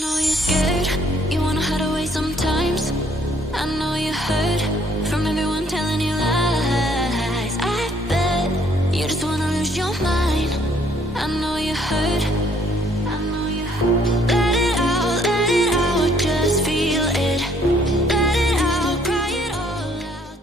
know you're scared, you wanna hide away sometimes. I know you hurt from everyone telling you lies. I bet you just wanna lose your mind. I know you hurt, I know you hurt. Let it out, just feel it. Let it out, cry it all out.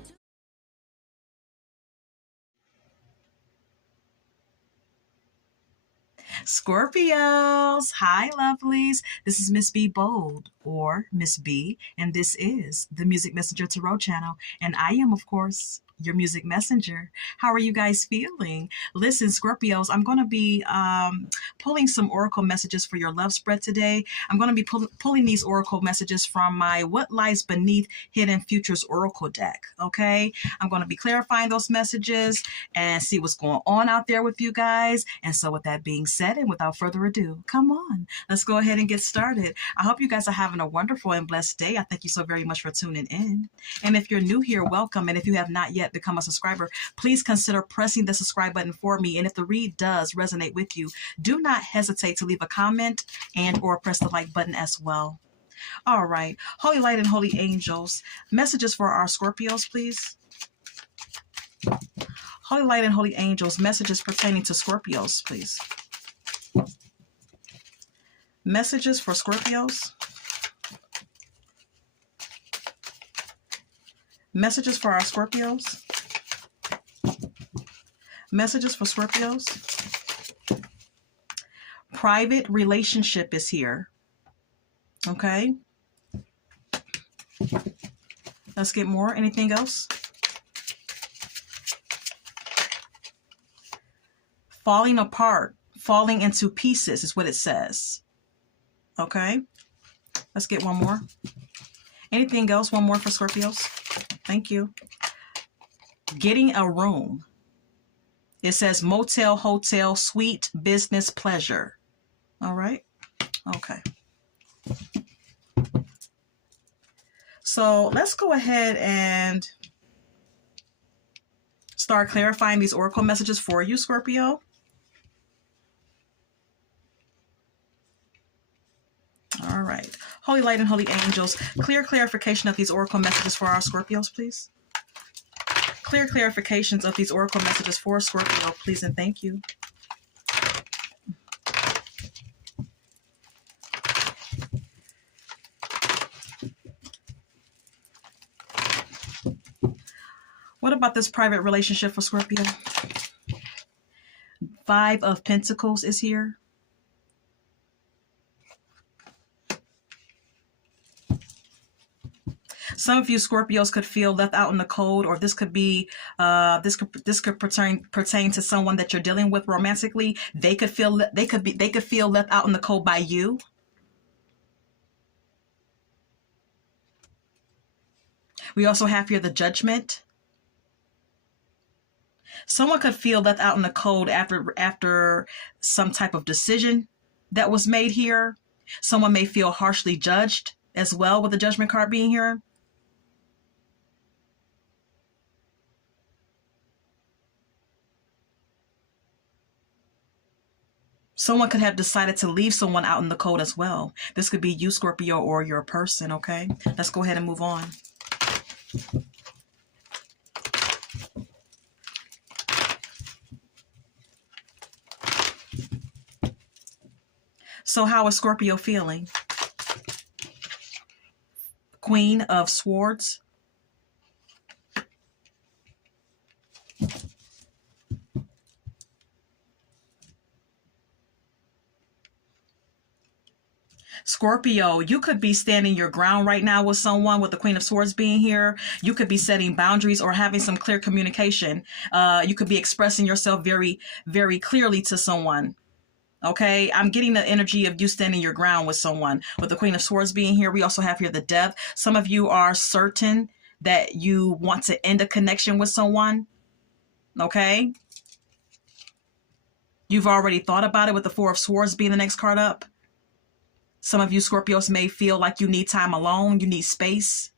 Scorpios, hi lovelies. This is Miss B Bold, or Miss B, and this is the Music Messenger Tarot channel. And I am, of course, your music messenger. How are you guys feeling? Listen, Scorpios, I'm going to be pulling some oracle messages for your love spread today. I'm going to be pulling these oracle messages from my What Lies Beneath Hidden Futures oracle deck. Okay, I'm going to be clarifying those messages and see what's going on out there with you guys. And so with that being said, and without further ado, come on, let's go ahead and get started. I hope you guys are having a wonderful and blessed day. I thank you so very much for tuning in. And if you're new here, welcome. And if you have not yet become a subscriber, please consider pressing the subscribe button for me. And if the read does resonate with you, do not hesitate to leave a comment and or press the like button as well. All right, holy light and holy angels, messages for our Scorpios, please. Holy light and holy angels, messages pertaining to Scorpios, please. Messages for Scorpios. Messages for our Scorpios. Messages for Scorpios. Private relationship is here. Okay. Let's get more. Anything else? Falling apart, falling into pieces is what it says. Okay. Let's get one more. Anything else? One more for Scorpios. Thank you. Getting a room. It says motel, hotel, suite, business, pleasure. All right. Okay. So let's go ahead and start clarifying these oracle messages for you, Scorpio. All right. Holy light and holy angels, clear clarification of these oracle messages for our Scorpios, please. Clear clarifications of these oracle messages for Scorpio, please, and thank you. What about this private relationship for Scorpio? Five of Pentacles is here. Some of you Scorpios could feel left out in the cold, or this could be this could pertain to someone that you're dealing with romantically. They could feel left out in the cold by you. We also have here the Judgment. Someone could feel left out in the cold after some type of decision that was made here. Someone may feel harshly judged as well, with the Judgment card being here. Someone could have decided to leave someone out in the cold as well. This could be you, Scorpio, or your person, okay? Let's go ahead and move on. So how is Scorpio feeling? Queen of Swords. Scorpio, you could be standing your ground right now with someone, with the Queen of Swords being here. You could be setting boundaries or having some clear communication. You could be expressing yourself very, very clearly to someone. Okay, I'm getting the energy of you standing your ground with someone. With the Queen of Swords being here, we also have here the Death. Some of you are certain that you want to end a connection with someone. Okay. You've already thought about it, with the Four of Swords being the next card up. Some of you Scorpios may feel like you need time alone. You need space.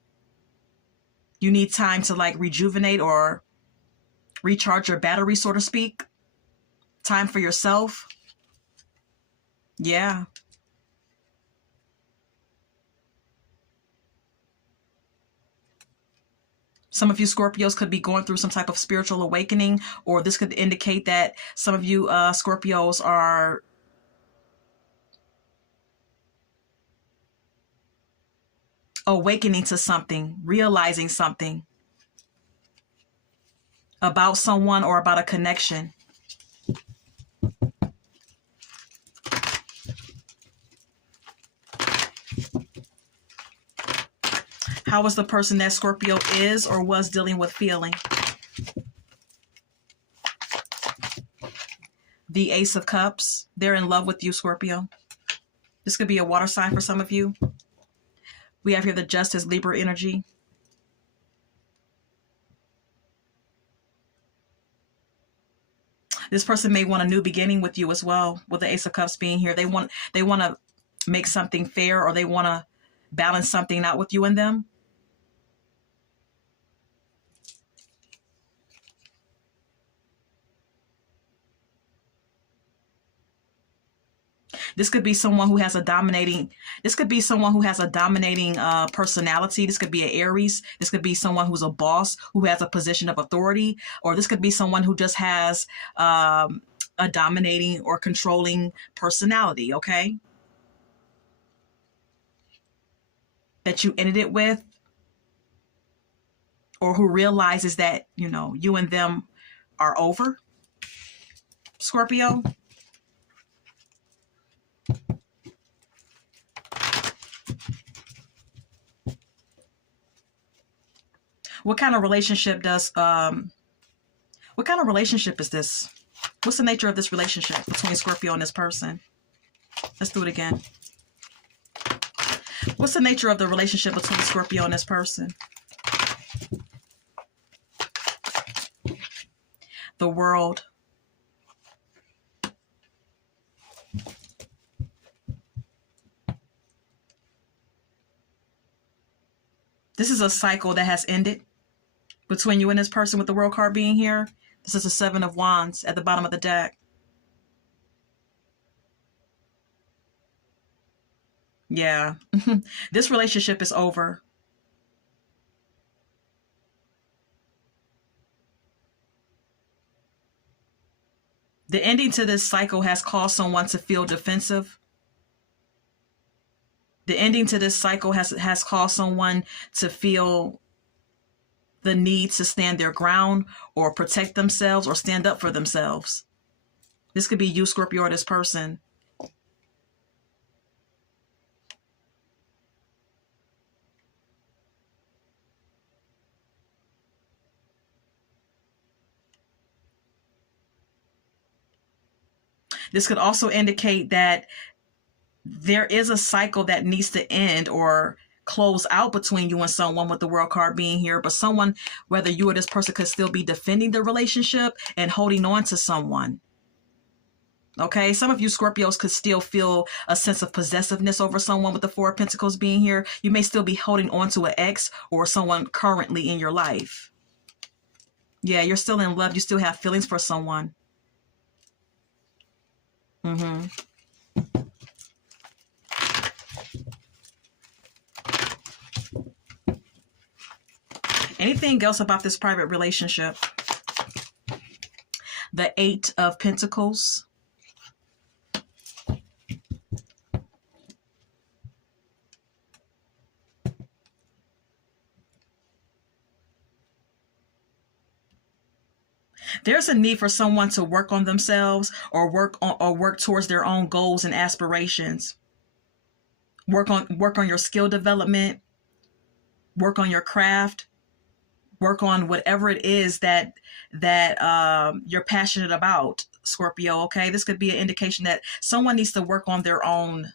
You need time to like rejuvenate or recharge your battery, so to speak. Time for yourself. Yeah. Some of you Scorpios could be going through some type of spiritual awakening, or this could indicate that some of you Scorpios are awakening to something, realizing something about someone or about a connection. How is the person that Scorpio is or was dealing with feeling? The Ace of Cups. They're in love with you, Scorpio. This could be a water sign for some of you. We have here the Justice, Libra energy. This person may want a new beginning with you as well, with the Ace of Cups being here. They want to make something fair, or they want to balance something out with you and them. This could be someone who has a dominating, personality. This could be an Aries. This could be someone who's a boss, who has a position of authority, or this could be someone who just has a dominating or controlling personality, okay? That you ended it with, or who realizes that, you and them are over, Scorpio. What kind of relationship is this? What's the nature of this relationship between Scorpio and this person? Let's do it again. What's the nature of the relationship between Scorpio and this person? The World. This is a cycle that has ended between you and this person, with the World card being here. This is the Seven of Wands at the bottom of the deck. Yeah. This relationship is over. The ending to this cycle has caused someone to feel defensive. The ending to this cycle has caused someone to feel the need to stand their ground or protect themselves or stand up for themselves. This could be you, Scorpio, or this person. This could also indicate that there is a cycle that needs to end or close out between you and someone, with the World card being here. But someone, whether you or this person, could still be defending the relationship and holding on to someone. Okay, some of you Scorpios could still feel a sense of possessiveness over someone, with the Four of Pentacles being here. You may still be holding on to an ex or someone currently in your life. Yeah, you're still in love. You still have feelings for someone. Anything else about this private relationship? The Eight of Pentacles. There's a need for someone to work on themselves, or work towards their own goals and aspirations. Work on your skill development, work on your craft, work on whatever it is that you're passionate about, Scorpio, okay? This could be an indication that someone needs to work on their own.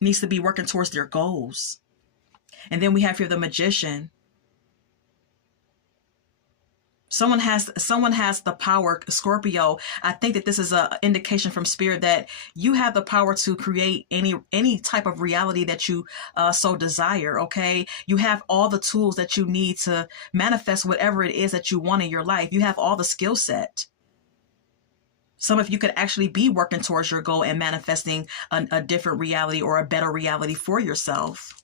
Needs to be working towards their goals. And then we have here the Magician. Someone has the power, Scorpio. I think that this is an indication from Spirit that you have the power to create any type of reality that you so desire, okay? You have all the tools that you need to manifest whatever it is that you want in your life. You have all the skill set. Some of you could actually be working towards your goal and manifesting a different reality or a better reality for yourself.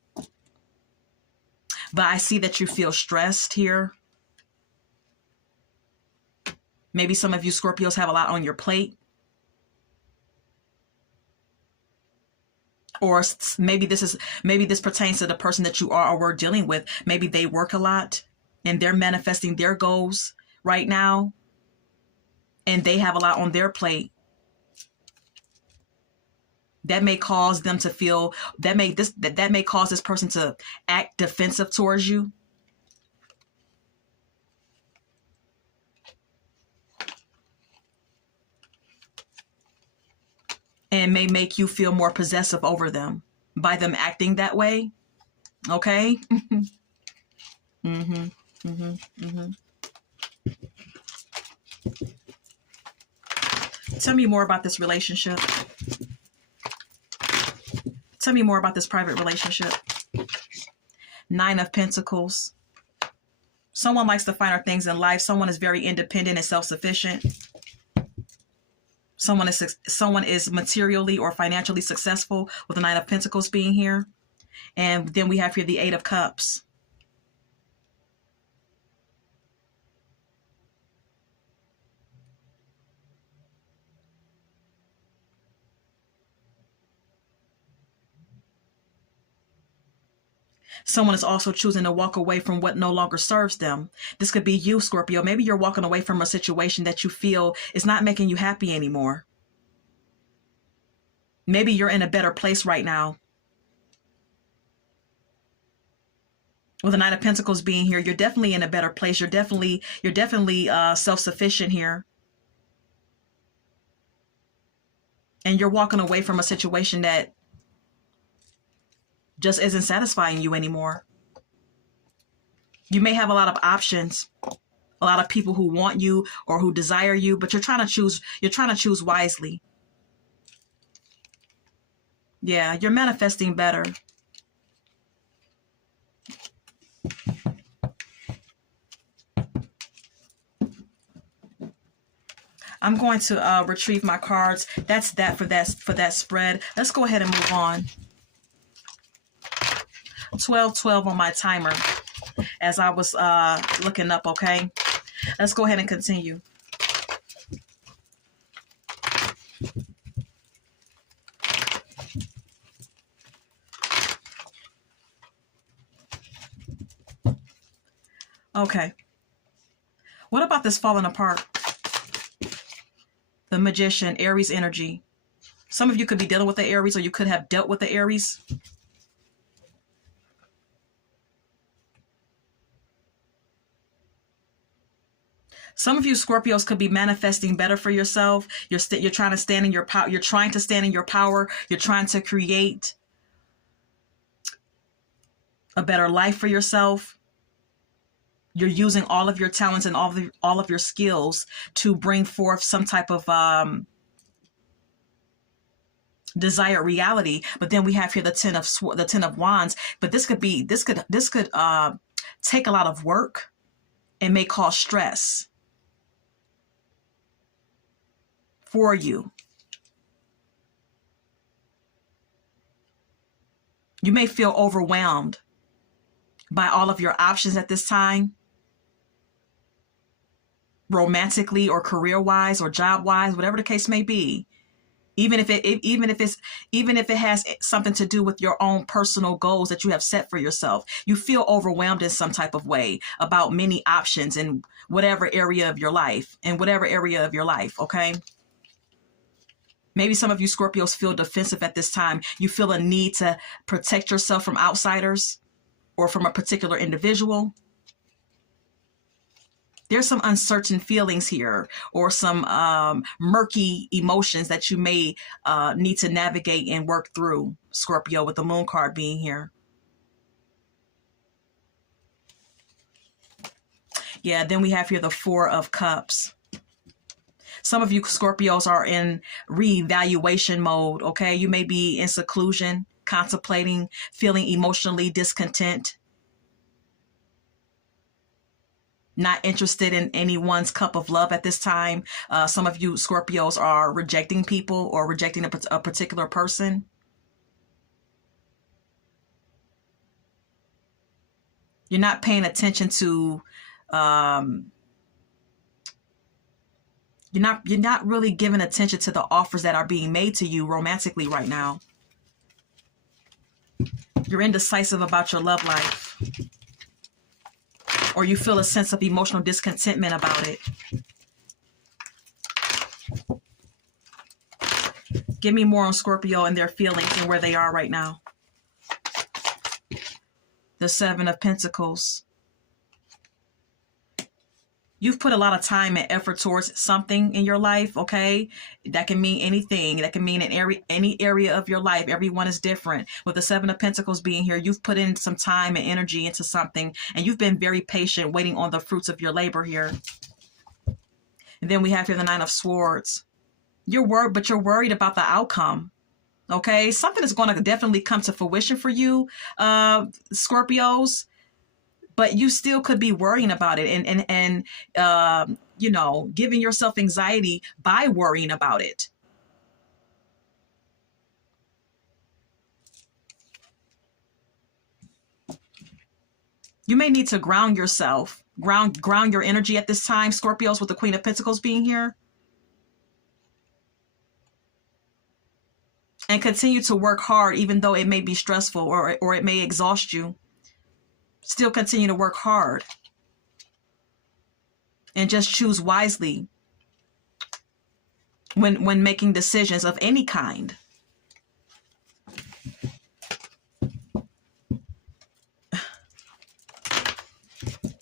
But I see that you feel stressed here. Maybe some of you Scorpios have a lot on your plate. Or maybe this pertains to the person that you are or were dealing with. Maybe they work a lot and they're manifesting their goals right now, and they have a lot on their plate. That may cause them to feel that may cause this person to act defensive towards you. And may make you feel more possessive over them by them acting that way. Okay? Tell me more about this relationship. Tell me more about this private relationship. 9 of Pentacles. Someone likes the finer things in life. Someone is very independent and self-sufficient. Someone is materially or financially successful, with the 9 of Pentacles being here. And then we have here the 8 of Cups. Someone is also choosing to walk away from what no longer serves them. This could be you, Scorpio. Maybe you're walking away from a situation that you feel is not making you happy anymore. Maybe you're in a better place right now. With the 9 of Pentacles being here, you're definitely in a better place. You're definitely self-sufficient here. And you're walking away from a situation that just isn't satisfying you anymore. You may have a lot of options, a lot of people who want you or who desire you, but you're trying to choose wisely. Yeah, you're manifesting better. I'm going to retrieve my cards. That's that for that spread. Let's go ahead and move on. 12:12 on my timer as I was looking up, okay? Let's go ahead and continue. Okay. What about this falling apart? The Magician, Aries energy. Some of you could be dealing with the Aries, or you could have dealt with the Aries. Some of you Scorpios could be manifesting better for yourself. You're trying to stand in your power. You're trying to stand in your power. You're trying to create a better life for yourself. You're using all of your talents and all of your skills to bring forth some type of desired reality. But then we have here the 10 of Wands. But this could take a lot of work and may cause stress for you. You may feel overwhelmed by all of your options at this time, romantically or career-wise or job-wise, whatever the case may be. Even if it has something to do with your own personal goals that you have set for yourself, you feel overwhelmed in some type of way about many options in whatever area of your life, okay? Maybe some of you Scorpios feel defensive at this time. You feel a need to protect yourself from outsiders or from a particular individual. There's some uncertain feelings here, or some murky emotions that you may need to navigate and work through, Scorpio, with the Moon card being here. Yeah, then we have here the 4 of Cups. Some of you Scorpios are in reevaluation mode, okay? You may be in seclusion, contemplating, feeling emotionally discontent. not interested in anyone's cup of love at this time. Some of you Scorpios are rejecting people or rejecting a particular person. You're not paying attention to, you're not really giving attention to the offers that are being made to you romantically right now. You're indecisive about your love life, or you feel a sense of emotional discontentment about it. Give me more on Scorpio and their feelings and where they are right now. The Seven of Pentacles. You've put a lot of time and effort towards something in your life, okay? That can mean anything. That can mean in any area of your life. Everyone is different. With the Seven of Pentacles being here, you've put in some time and energy into something, and you've been very patient waiting on the fruits of your labor here. And then we have here the Nine of Swords. You're worried, but you're worried about the outcome. Okay? Something is going to definitely come to fruition for you, Scorpios. But you still could be worrying about it and you know, giving yourself anxiety by worrying about it. You may need to ground yourself, ground your energy at this time, Scorpios, with the Queen of Pentacles being here. And continue to work hard, even though it may be stressful or it may exhaust you. Still continue to work hard and just choose wisely when making decisions of any kind.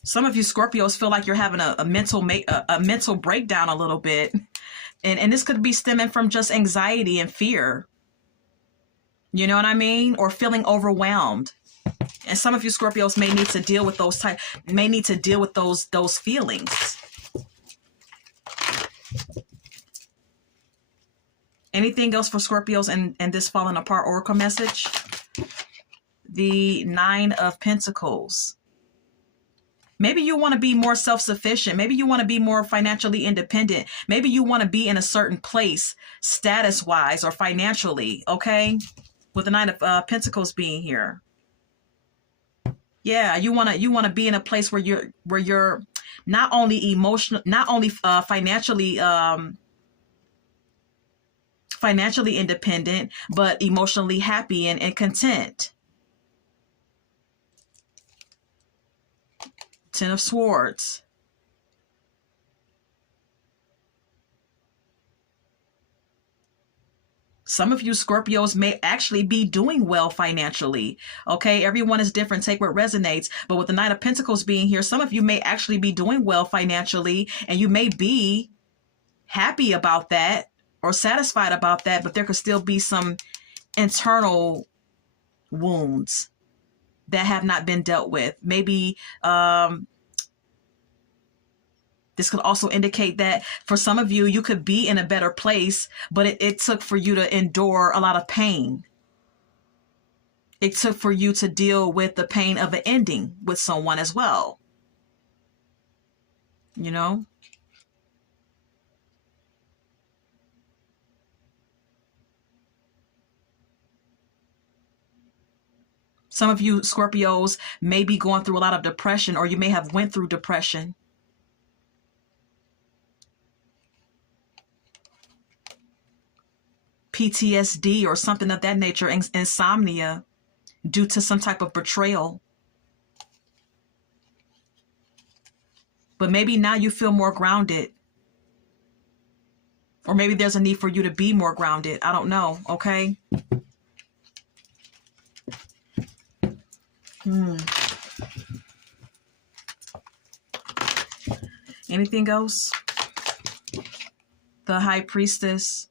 Some of you Scorpios feel like you're having a mental breakdown a little bit, and this could be stemming from just anxiety and fear. You know what I mean? Or feeling overwhelmed. And some of you Scorpios may need to deal with those feelings. Anything else for Scorpios and this falling apart oracle message? The Nine of Pentacles. Maybe you want to be more self-sufficient. Maybe you want to be more financially independent. Maybe you want to be in a certain place status-wise or financially, okay? With the Nine of Pentacles being here. Yeah, you want to be in a place where you're not only financially independent, but emotionally happy and content. Ten of Swords. Some of you Scorpios may actually be doing well financially. Okay, everyone is different. Take what resonates. But with the Knight of Pentacles being here, some of you may actually be doing well financially, and you may be happy about that or satisfied about that, but there could still be some internal wounds that have not been dealt with. Maybe this could also indicate that for some of you, you could be in a better place, but it took for you to endure a lot of pain. It took for you to deal with the pain of an ending with someone as well. You know? Some of you Scorpios may be going through a lot of depression, or you may have went through depression. PTSD or something of that nature, insomnia due to some type of betrayal. But maybe now you feel more grounded. Or maybe there's a need for you to be more grounded. I don't know, okay? Anything else? The High Priestess.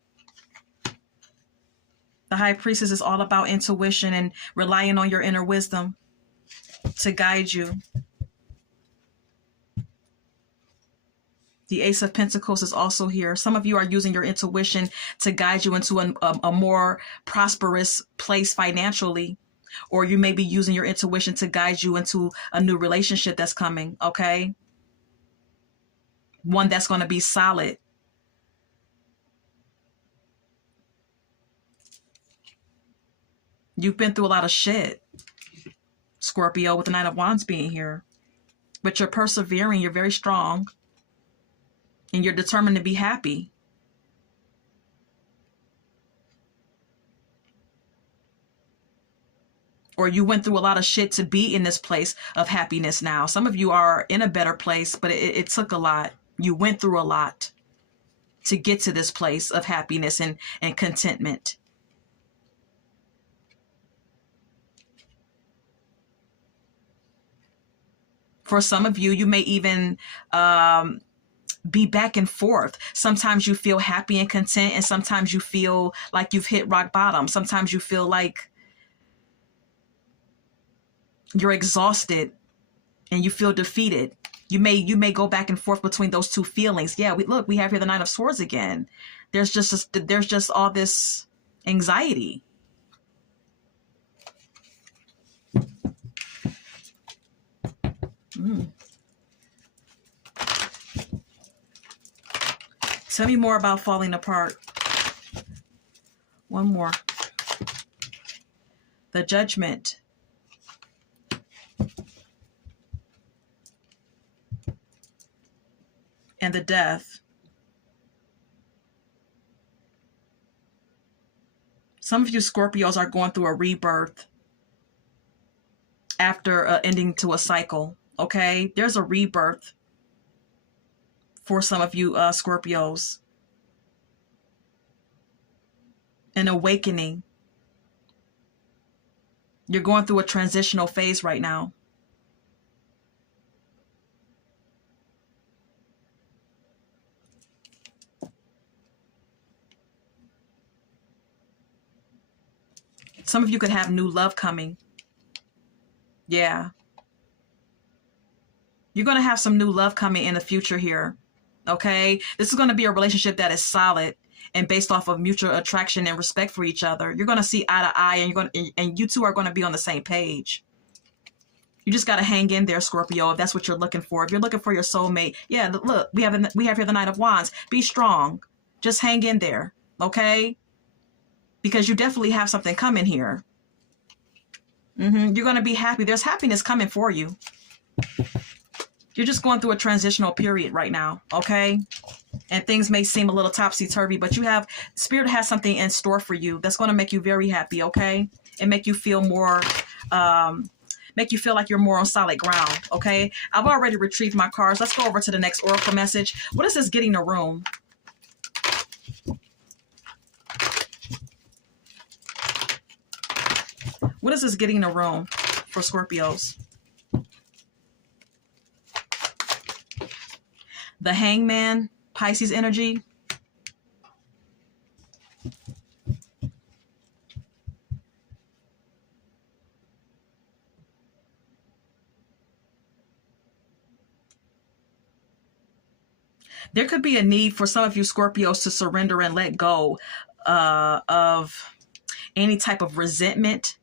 The High Priestess is all about intuition and relying on your inner wisdom to guide you. The Ace of Pentacles is also here. Some of you are using your intuition to guide you into a more prosperous place financially, or you may be using your intuition to guide you into a new relationship that's coming, okay? one that's going to be solid. You've been through a lot of shit, Scorpio, with the Nine of Wands being here. But you're persevering, you're very strong, and you're determined to be happy. Or you went through a lot of shit to be in this place of happiness now. Some of you are in a better place, but it took a lot. You went through a lot to get to this place of happiness and contentment. For some of you, you may even be back and forth. Sometimes you feel happy and content, and sometimes you feel like you've hit rock bottom. Sometimes you feel like you're exhausted and you feel defeated. You may go back and forth between those two feelings. Yeah, we have here the Nine of Swords again. There's just all this anxiety. Tell me more about falling apart. One more. The Judgment. And the Death. Some of you Scorpios are going through a rebirth after ending to a cycle. Okay, there's a rebirth for some of you Scorpios. An awakening. You're going through a transitional phase right now. Some of you could have new love coming. Yeah. You're going to have some new love coming in the future here. Okay? This is going to be a relationship that is solid and based off of mutual attraction and respect for each other. You're going to see eye to eye, and you two are going to be on the same page. You just got to hang in there, Scorpio, if that's what you're looking for. If you're looking for your soulmate, yeah, look, we have here the Knight of Wands. Be strong. Just hang in there, okay? Because you definitely have something coming here. You're going to be happy. There's happiness coming for you. You're just going through a transitional period right now, okay? And things may seem a little topsy-turvy, but Spirit has something in store for you that's going to make you very happy, okay? And make you feel more, make you feel like you're more on solid ground, okay? I've already retrieved my cards. Let's go over to the next oracle message. What is this getting a room? What is this getting a room for Scorpios? The Hangman, Pisces energy. There could be a need for some of you Scorpios to surrender and let go of any type of resentment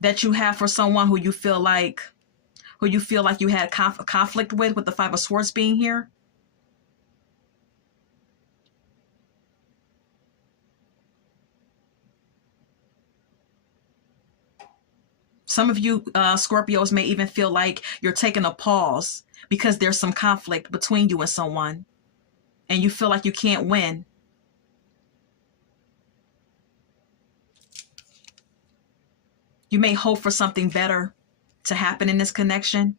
that you have for someone who you feel like you had conflict with the Five of Swords being here. Some of you Scorpios may even feel like you're taking a pause because there's some conflict between you and someone, and you feel like you can't win. You may hope for something better to happen in this connection,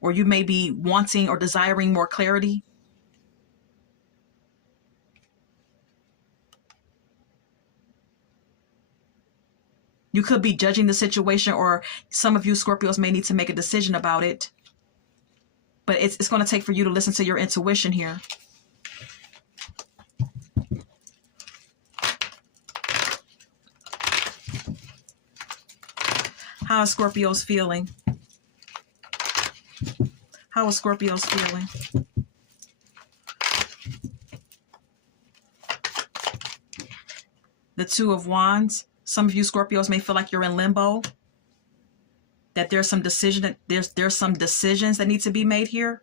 or you may be wanting or desiring more clarity. You could be judging the situation, or some of you Scorpios may need to make a decision about it. But it's going to take for you to listen to your intuition here. How are Scorpios feeling? How are Scorpios feeling? The Two of Wands. Some of you Scorpios may feel like you're in limbo. that there's some some decisions that need to be made here.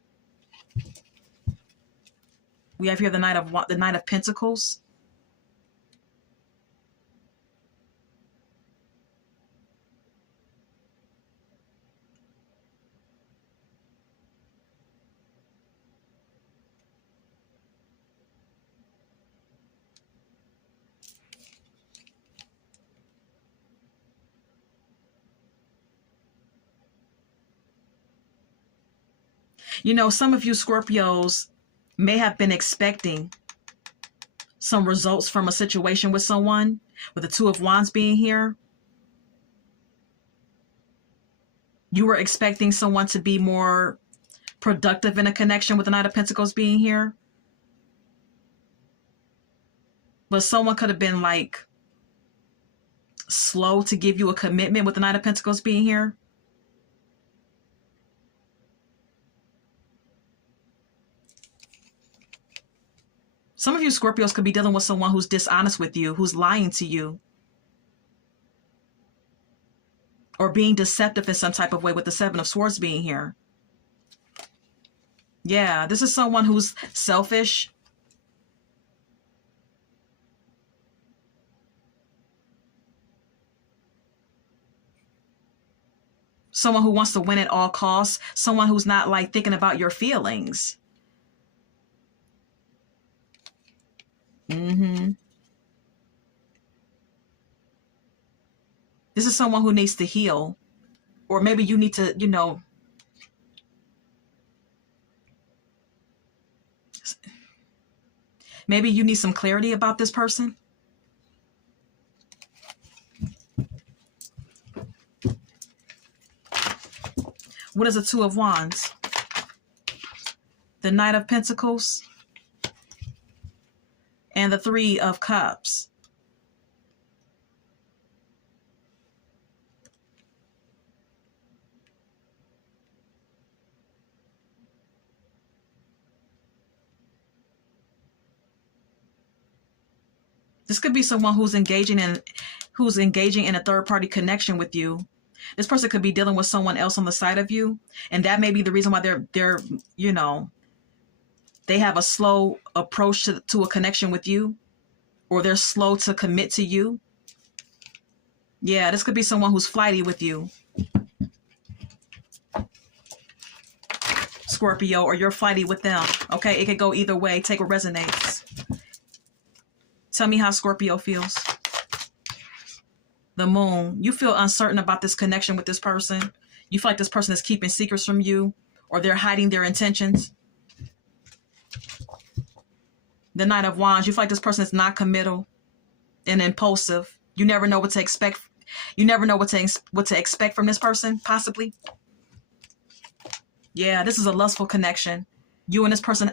We have here the Knight of Pentacles. You know, some of you Scorpios may have been expecting some results from a situation with someone, with the Two of Wands being here. You were expecting someone to be more productive in a connection with the Knight of Pentacles being here. But someone could have been like slow to give you a commitment with the Knight of Pentacles being here. Some of you Scorpios could be dealing with someone who's dishonest with you, who's lying to you, or being deceptive in some type of way with the Seven of Swords being here. Yeah, this is someone who's selfish. Someone who wants to win at all costs. Someone who's not like thinking about your feelings. This is someone who needs to heal. Or maybe you need to, you know, maybe you need some clarity about this person. What is the Two of Wands? The Knight of Pentacles and the Three of Cups. This could be someone who's engaging in a third-party connection with you. This person could be dealing with someone else on the side of you, and that may be the reason why they're you know, they have a slow approach to a connection with you, or they're slow to commit to you. Yeah, this could be someone who's flighty with you, Scorpio, or you're flighty with them. Okay, it could go either way. Take what resonates. Tell me how Scorpio feels. The Moon. You feel uncertain about this connection with this person. You feel like this person is keeping secrets from you, or they're hiding their intentions. The Knight of Wands. You feel like this person is not committal and impulsive. You never know what to expect. You never know what to expect from this person, possibly. Yeah, this is a lustful connection. You and this person.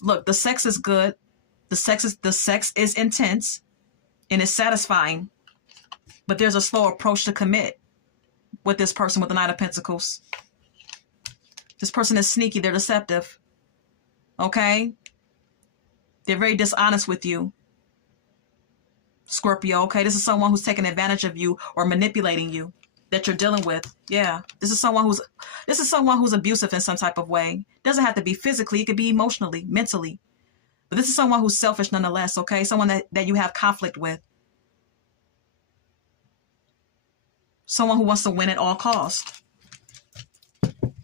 Look, the sex is good. The sex is intense and it's satisfying. But there's a slow approach to commit with this person with the Knight of Pentacles. This person is sneaky. They're deceptive. Okay? They're very dishonest with you, Scorpio. Okay? This is someone who's taking advantage of you or manipulating you that you're dealing with. Yeah. This is someone who's abusive in some type of way. Doesn't have to be physically. It could be emotionally, mentally. But this is someone who's selfish nonetheless, okay? Someone that you have conflict with. Someone who wants to win at all costs.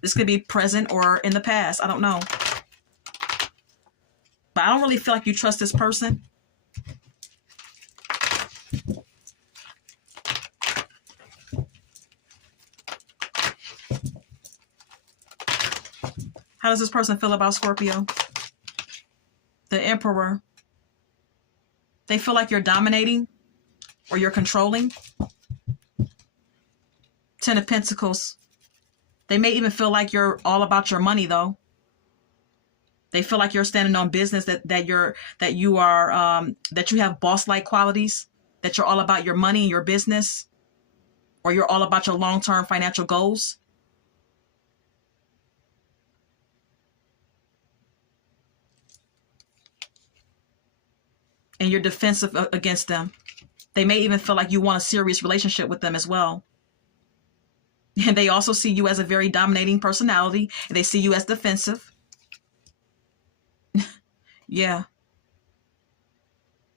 This could be present or in the past. I don't know. But I don't really feel like you trust this person. How does this person feel about Scorpio? The Emperor. They feel like you're dominating or you're controlling. Ten of Pentacles. They may even feel like you're all about your money, though. They feel like you're standing on business, that you have boss-like qualities, that you're all about your money and your business, or you're all about your long-term financial goals. And you're defensive against them. They may even feel like you want a serious relationship with them as well. And they also see you as a very dominating personality. And they see you as defensive. Yeah.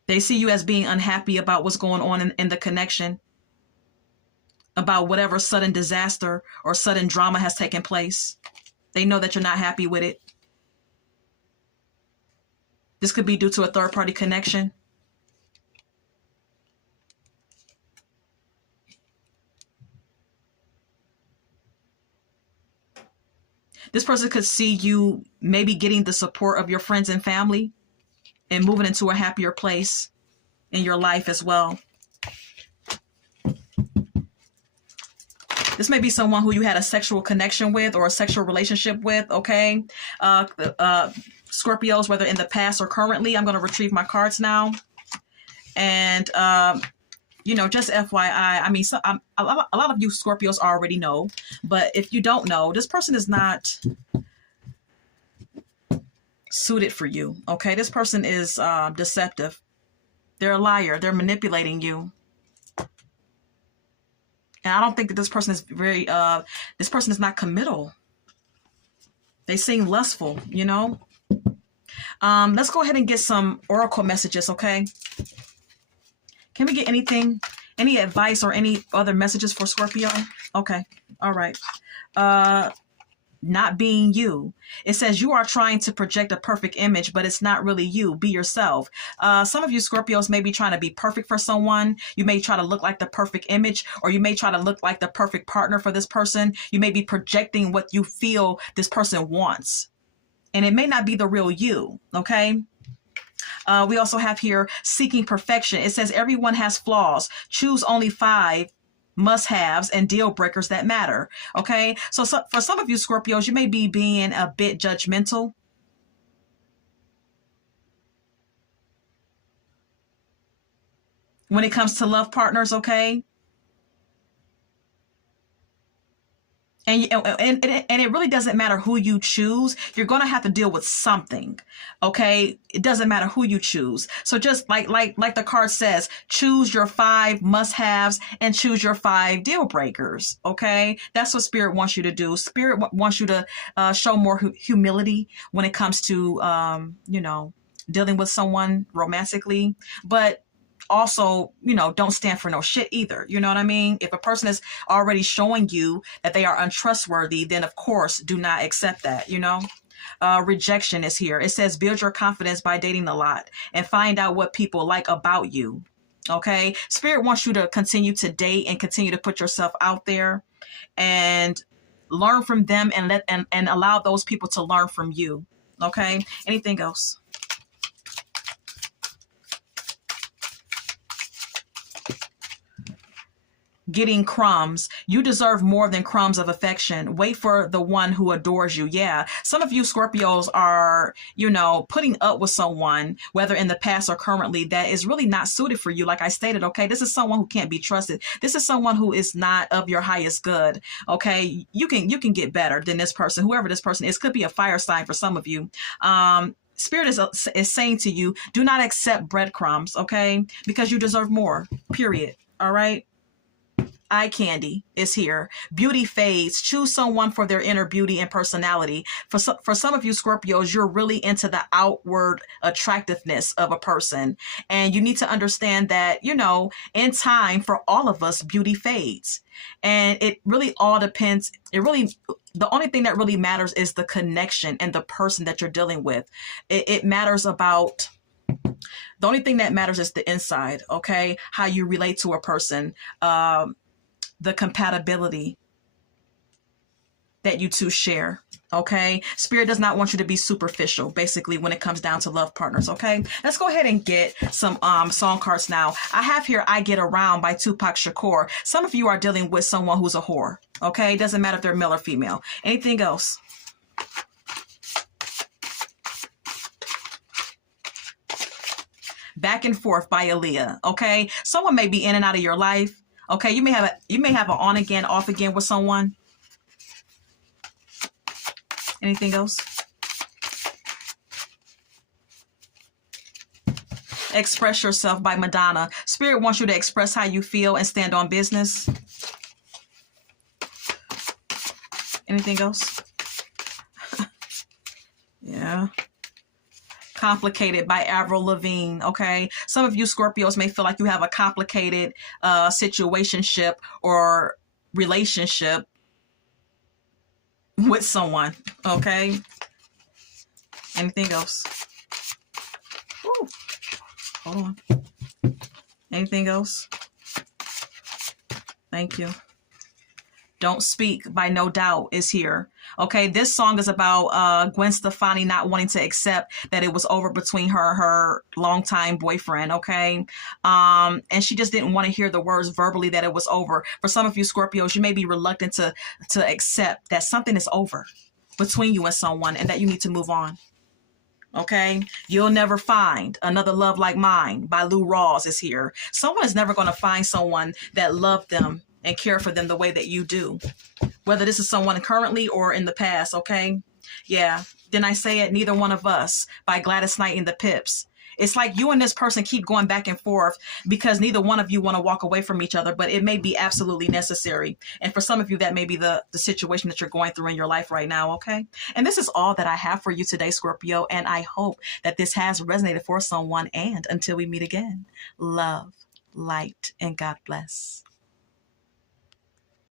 They see you as being unhappy about what's going on in the connection, about whatever sudden disaster or sudden drama has taken place. They know that you're not happy with it. This could be due to a third-party connection. This person could see you maybe getting the support of your friends and family and moving into a happier place in your life as well. This may be someone who you had a sexual connection with or a sexual relationship with, okay? Scorpios, whether in the past or currently. I'm going to retrieve my cards now. And, just FYI, I mean, a lot of you Scorpios already know. But if you don't know, this person is not suited for you, okay? This person is deceptive. They're a liar. They're manipulating you. And I don't think that this person is this person is not committal. They seem lustful, Let's go ahead and get some oracle messages, okay? Can we get any advice or any other messages for Scorpio? Okay. All right. Not being you. It says you are trying to project a perfect image, but it's not really you. Be yourself. Some of you Scorpios may be trying to be perfect for someone. You may try to look like the perfect image, or you may try to look like the perfect partner for this person. You may be projecting what you feel this person wants, and it may not be the real you. Okay. We also have here seeking perfection. It says everyone has flaws. Choose only 5 must-haves and deal breakers that matter. Okay. So for some of you Scorpios, you may be being a bit judgmental. When it comes to love partners, okay. And it really doesn't matter who you choose. You're going to have to deal with something. Okay. It doesn't matter who you choose. So just like the card says, choose your 5 must-haves and choose your 5 deal breakers. Okay. That's what Spirit wants you to do. Spirit wants you to show more humility when it comes to, dealing with someone romantically, but also, don't stand for no shit either. You know what I mean? If a person is already showing you that they are untrustworthy, then of course do not accept that, Rejection is here. It says build your confidence by dating a lot and find out what people like about you. Okay. Spirit wants you to continue to date and continue to put yourself out there and learn from them and allow those people to learn from you. Okay. Anything else? Getting crumbs. You deserve more than crumbs of affection. Wait for the one who adores you. Yeah. Some of you Scorpios are, putting up with someone, whether in the past or currently, that is really not suited for you. Like I stated, okay, this is someone who can't be trusted. This is someone who is not of your highest good. Okay. You can get better than this person, whoever this person is. Could be a fire sign for some of you. Spirit is saying to you, do not accept breadcrumbs. Okay. Because you deserve more, period. All right. Eye candy is here. Beauty fades. Choose someone for their inner beauty and personality. For some of you Scorpios, you're really into the outward attractiveness of a person. And you need to understand that, in time, for all of us, beauty fades. And it really all depends. The only thing that really matters is the connection and the person that you're dealing with. It matters about... The only thing that matters is the inside, okay? How you relate to a person. The compatibility that you two share. Okay. Spirit does not want you to be superficial, basically, when it comes down to love partners. Okay. Let's go ahead and get some song cards now. I have here I Get Around by Tupac Shakur. Some of you are dealing with someone who's a whore. Okay. Doesn't matter if they're male or female. Anything else? Back and Forth by Aaliyah. Okay. Someone may be in and out of your life. Okay, you may have an on again, off again with someone. Anything else? Express Yourself by Madonna. Spirit wants you to express how you feel and stand on business. Anything else? Yeah. Complicated by Avril Lavigne. Okay. Some of you Scorpios may feel like you have a complicated situationship or relationship with someone. Okay. Anything else? Ooh. Hold on. Anything else? Thank you. Don't Speak by No Doubt is here. Okay, this song is about Gwen Stefani not wanting to accept that it was over between her and her longtime boyfriend. Okay, and she just didn't want to hear the words verbally that it was over. For some of you Scorpios, you may be reluctant to accept that something is over between you and someone, and that you need to move on. Okay, You'll Never Find Another Love Like Mine by Lou Rawls is here. Someone is never going to find someone that loved them and care for them the way that you do, whether this is someone currently or in the past. Okay, yeah. Didn't I say it? Neither One of Us by Gladys Knight and the Pips. It's like you and this person keep going back and forth because neither one of you want to walk away from each other, but it may be absolutely necessary. And for some of you, that may be the situation that you're going through in your life right now. Okay. And this is all that I have for you today, Scorpio. And I hope that this has resonated for someone. And until we meet again, love, light, and God bless.